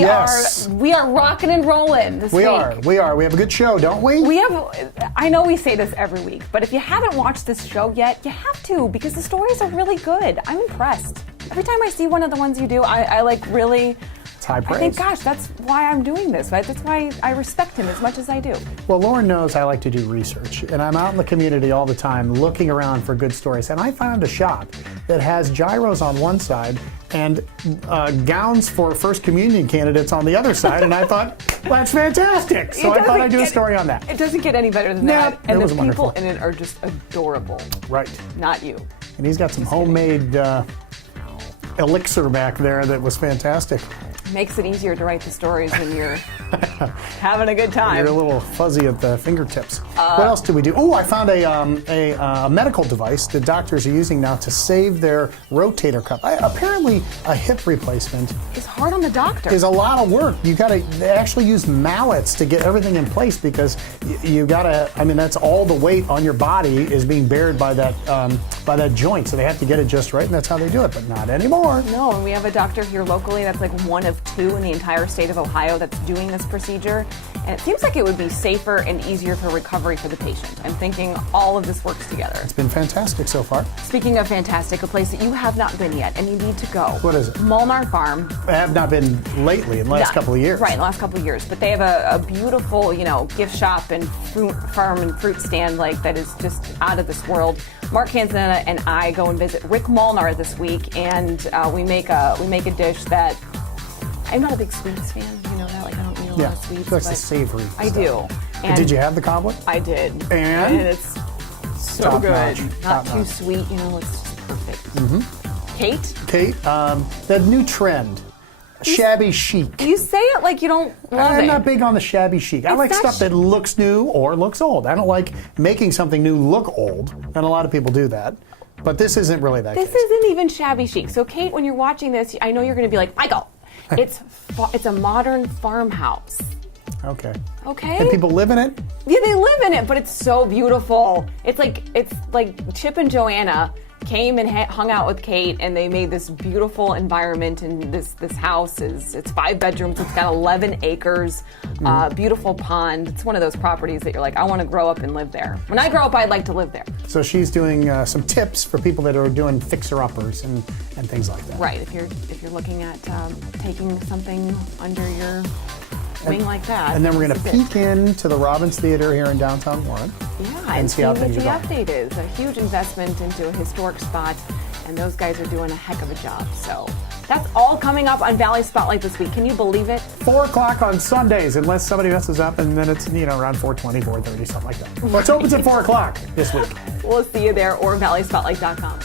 Yes. we are rocking and rolling this week. We are. We have a good show, don't we? I know we say this every week, but if you haven't watched this show yet, you have to, because the stories are really good. I'm impressed. Every time I see one of the ones you do, I like really... It's high praise. I think, gosh, that's why I'm doing this. Right? That's why I respect him as much as I do. Well, Lauren knows I like to do research, and I'm out in the community all the time looking around for good stories. And I found a shop that has gyros on one side and gowns for First Communion candidates on the other side, and I thought, well, that's fantastic. So I thought I'd do a story on that. It doesn't get any better than that. And it was the wonderful. people in it are just adorable. Right. Not you. And he's got some homemade elixir back there that was fantastic. Makes it easier to write the stories when you're having a good time. You're a little fuzzy at the fingertips. What else did we do? Oh, I found a medical device that doctors are using now to save their rotator cuff. Apparently, a hip replacement It's hard on the doctor. is a lot of work. You got to actually use mallets to get everything in place because you got to. I mean, that's all the weight on your body is being bared by that joint. So they have to get it just right, and that's how they do it. But not anymore. No, and we have a doctor here locally that's like one of two in the entire state of Ohio that's doing this procedure. And it seems like it would be safer and easier for recovery for the patient. I'm thinking all of this works together. It's been fantastic so far. Speaking of fantastic, a place that you have not been yet and you need to go. What is it? Molnar Farm. I have not been lately in the last couple of years. Right, in the last couple of years. But they have a beautiful, gift shop and fruit farm and fruit stand that is just out of this world. Mark Hansen and I go and visit Rick Molnar this week, and we make a dish that I'm not a big sweets fan. You know that, I don't eat a lot of sweets. She likes the savory I stuff. do. And did you have the cobbler? I did. And it's so Top good. notch. Not Top too notch. sweet. It's just perfect. Mm-hmm. Kate, that new trend, shabby chic. you say it like you don't love I'm it. not big on the shabby chic. I It's like not stuff that looks new or looks old. I don't like making something new look old, and a lot of people do that. But this isn't really that This case. isn't even shabby chic. So, Kate, when you're watching this, I know you're going to be like, Michael, it's a modern farmhouse. Okay. Okay. And people live in it? Yeah, they live in it, but it's so beautiful. It's like Chip and Joanna came and hung out with Kate, and they made this beautiful environment. And this house it's 5 bedrooms. It's got 11 acres, beautiful pond. It's one of those properties that you're like, I want to grow up and live there. When I grow up, I'd like to live there. So she's doing some tips for people that are doing fixer-uppers and things like that. Right. If you're looking at taking something under your wing like that. And then we're going to peek into the Robbins Theater here in downtown Warren. Yeah, and see how things what are the going. update is. A huge investment into a historic spot, and those guys are doing a heck of a job. So that's all coming up on Valley Spotlight this week. Can you believe it? 4 o'clock on Sundays, unless somebody messes up, and then it's around 4:20, 4:30, something like that. Well, it's opens at 4 o'clock this week. We'll see you there or valleyspotlight.com.